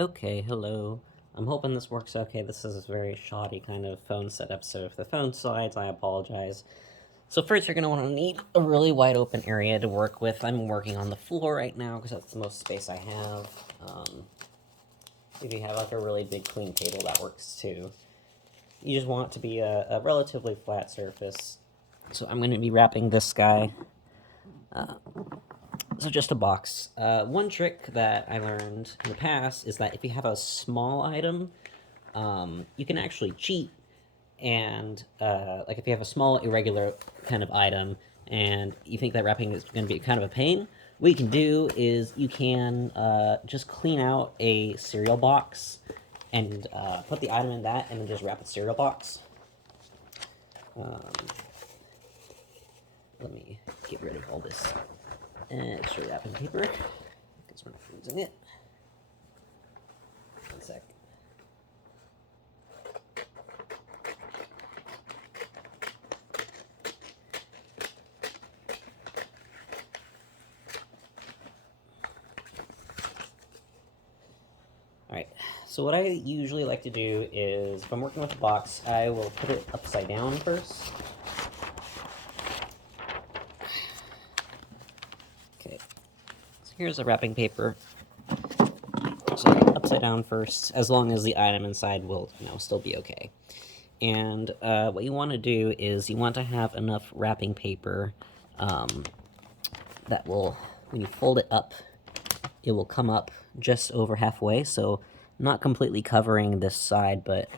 Okay, hello. I'm hoping this works okay. This is a very shoddy kind of phone setup, so if the phone slides, I apologize. So first, you're going to want to need a really wide open area to work with. I'm working on the floor right now because that's the most space I have. If you have like a really big clean table, that works too. You just want it to be a relatively flat surface. So I'm going to be wrapping this guy. So just a box. One trick that I learned in the past is that if you have a small item, you can actually cheat and like if you have a small irregular kind of item and you think that wrapping is going to be kind of a pain, what you can do is you can just clean out a cereal box and put the item in that and then just wrap the cereal box. um, Let me get rid of all this extra wrapping paper because we're not using it. One sec. Alright, so what I usually like to do is, if I'm working with a box, I will put it upside down first. Okay, so here's the wrapping paper. So upside down first, as long as the item inside will, still be okay. And what you want to do is you want to have enough wrapping paper that will, when you fold it up, it will come up just over halfway. So not completely covering this side, but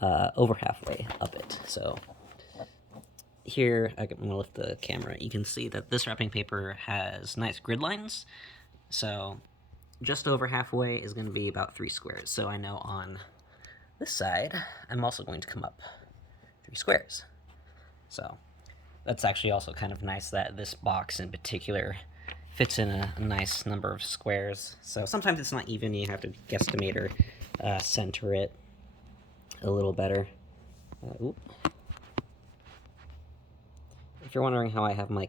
over halfway up it. So here, I'm going to lift the camera. You can see that this wrapping paper has nice grid lines. So just over halfway is going to be about 3 squares. So I know on this side, I'm also going to come up 3 squares. So that's actually also kind of nice that this box in particular fits in a nice number of squares. So sometimes it's not even, you have to guesstimate or center it a little better. If you're wondering how I have my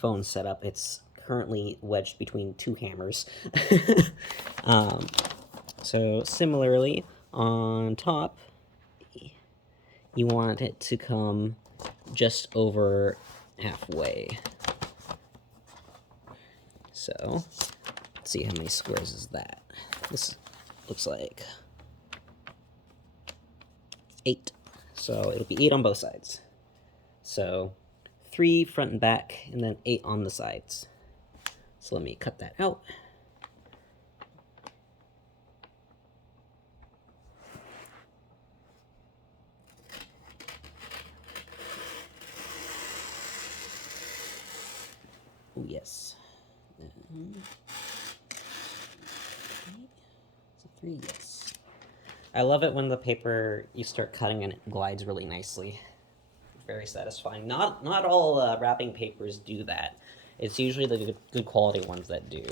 phone set up, it's currently wedged between 2 hammers. um, so similarly, on top, you want it to come just over halfway. So let's see how many squares is that. This looks like 8. So it'll be 8 on both sides. So 3 front and back, and then 8 on the sides. So let me cut that out. Oh, yes. So 3, yes. I love it when the paper, you start cutting and it glides really nicely. Very satisfying. Not all wrapping papers do that. It's usually the good quality ones that do.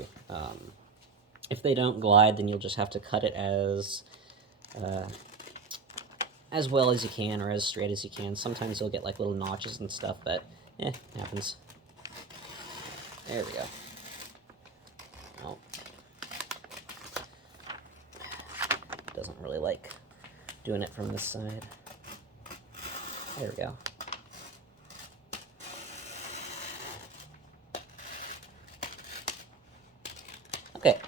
If they don't glide, then you'll just have to cut it as well as you can or as straight as you can. Sometimes you'll get like little notches and stuff, but it happens. There we go. Oh. Doesn't really like doing it from this side. There we go. Okay,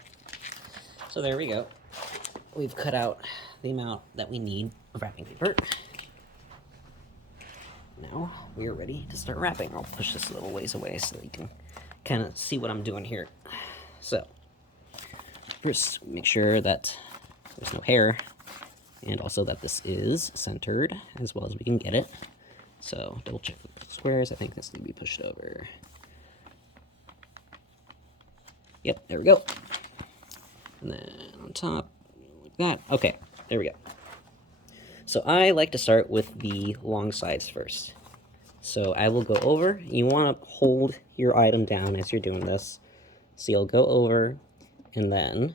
so there we go. We've cut out the amount that we need of wrapping paper. Now we are ready to start wrapping. I'll push this a little ways away so that you can kind of see what I'm doing here. So first, make sure that there's no hair, and also that this is centered as well as we can get it. So double check the squares. I think this needs to be pushed over. Yep, there we go. And then on top, like that. Okay, there we go. So I like to start with the long sides first. So I will go over. You want to hold your item down as you're doing this. So you'll go over and then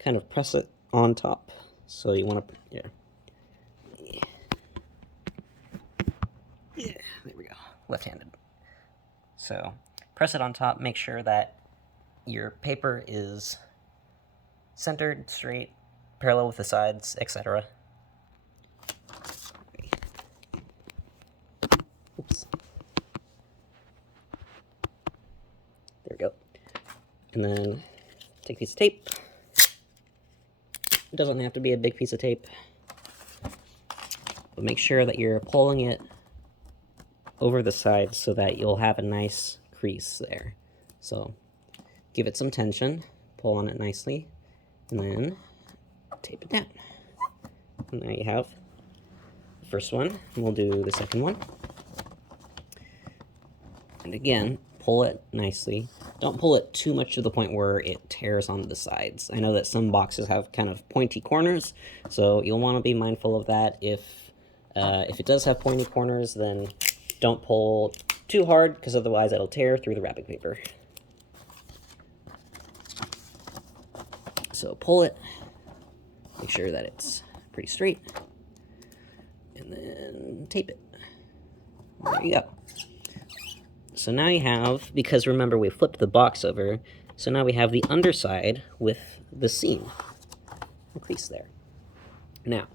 kind of press it on top. So you want to, yeah, there we go, left-handed. So press it on top, make sure that your paper is centered, straight, parallel with the sides, etc. Oops. There we go. And then take a piece of tape. It doesn't have to be a big piece of tape, but make sure that you're pulling it over the sides so that you'll have a nice crease there. So give it some tension, pull on it nicely, and then tape it down. And there you have the first one, and we'll do the second one. And again, pull it nicely. Don't pull it too much to the point where it tears onto the sides. I know that some boxes have kind of pointy corners, so you'll want to be mindful of that. If it does have pointy corners, then don't pull too hard, because otherwise it'll tear through the wrapping paper. So pull it, make sure that it's pretty straight, and then tape it. There you go. So now you have, because remember we flipped the box over, so now we have the underside with the seam, a crease there. Now,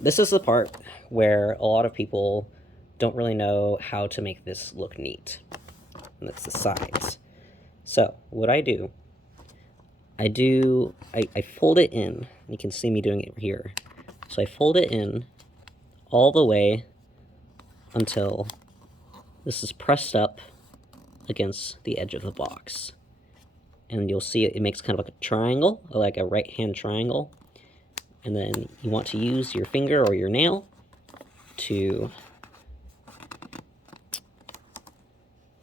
this is the part where a lot of people don't really know how to make this look neat, and that's the sides. So what I do, I fold it in. You can see me doing it here. So I fold it in all the way until this is pressed up against the edge of the box. And you'll see it makes kind of like a triangle, like a right-hand triangle. And then you want to use your finger or your nail to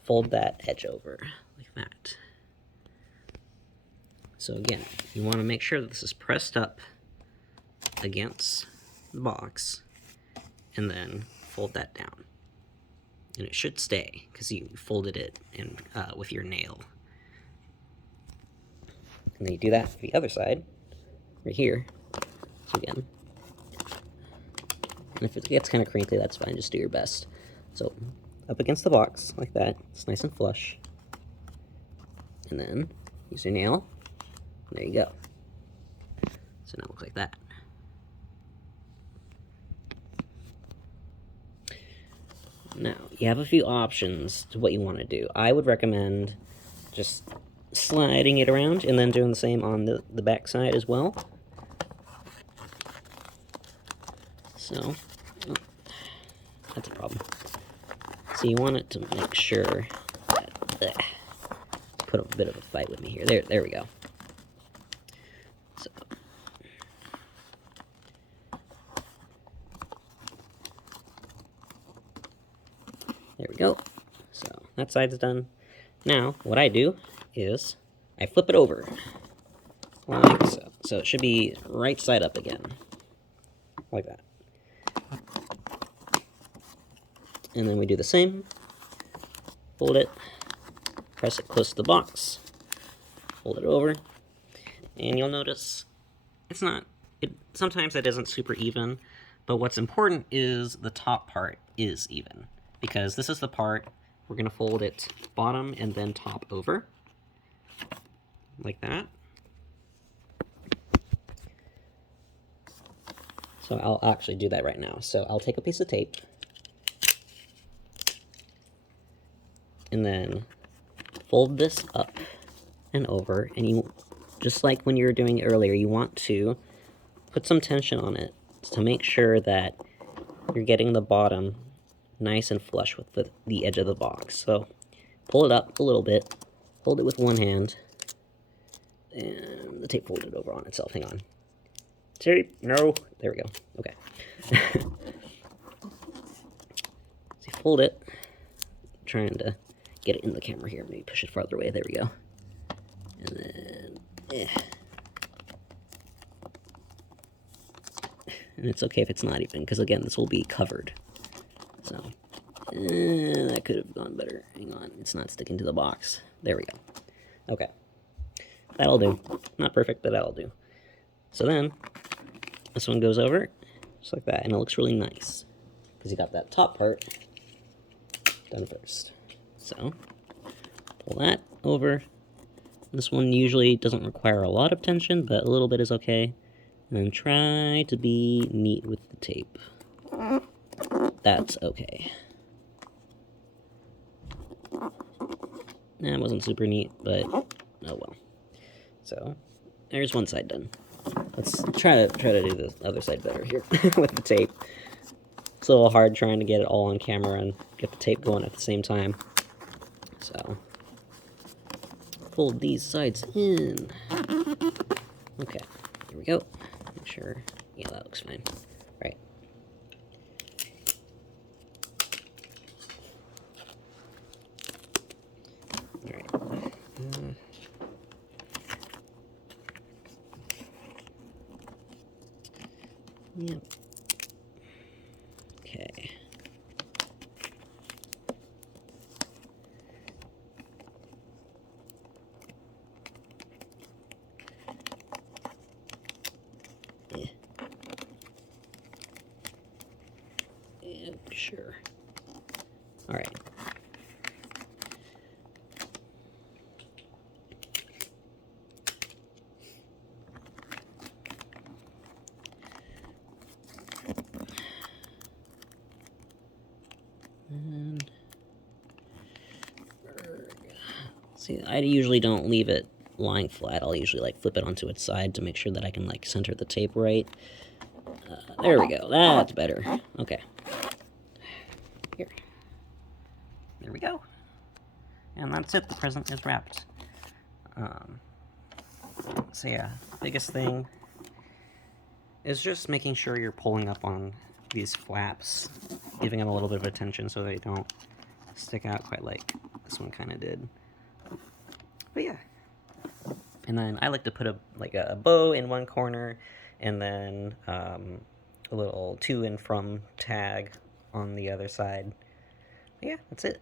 fold that edge over like that. So again, you want to make sure that this is pressed up against the box, and then fold that down. And it should stay, because you folded it in, with your nail. And then you do that for the other side, right here. So again, and if it gets kind of crinkly, that's fine, just do your best. So up against the box, like that, it's nice and flush. And then use your nail, and there you go. So now it looks like that. Now, you have a few options to what you want to do. I would recommend just sliding it around and then doing the same on the back side as well. So, oh, that's a problem. So you want it to make sure that, put a bit of a fight with me here. There we go. So, there we go. So that side's done. Now, what I do is I flip it over, like so. So it should be right side up again, like that. And then we do the same. Fold it, press it close to the box, fold it over, and you'll notice it's not, sometimes it isn't super even, but what's important is the top part is even, because this is the part we're going to fold it bottom and then top over, like that. So I'll actually do that right now. So I'll take a piece of tape, and then fold this up and over, and you, just like when you were doing it earlier, you want to put some tension on it to make sure that you're getting the bottom nice and flush with the edge of the box. So pull it up a little bit, hold it with one hand, and the tape folded over on itself. Hang on. Tape, no, there we go. Okay. So you fold it, trying to get it in the camera here, maybe push it farther away, there we go. And then, and it's okay if it's not even, because again, this will be covered. So, that could have gone better. Hang on, it's not sticking to the box. There we go. Okay. That'll do. Not perfect, but that'll do. So then, this one goes over, just like that, and it looks really nice, because you got that top part done first. So, pull that over. This one usually doesn't require a lot of tension, but a little bit is okay. And try to be neat with the tape. That's okay. That wasn't super neat, but oh well. So, there's one side done. Let's try to do the other side better here with the tape. It's a little hard trying to get it all on camera and get the tape going at the same time. So, fold these sides in. Okay, here we go. Make sure, yeah, that looks fine. Right. Alright. Yep. Okay. Yep, sure. Alright. And see, I usually don't leave it lying flat. I'll usually like flip it onto its side to make sure that I can like center the tape right. There we go. That's better. Okay. Here. There we go. And that's it. The present is wrapped. So yeah, biggest thing is just making sure you're pulling up on these flaps, giving them a little bit of attention so they don't stick out quite like this one kind of did. But yeah. And then I like to put a bow in one corner, and then a little to and from tag on the other side. But yeah, that's it.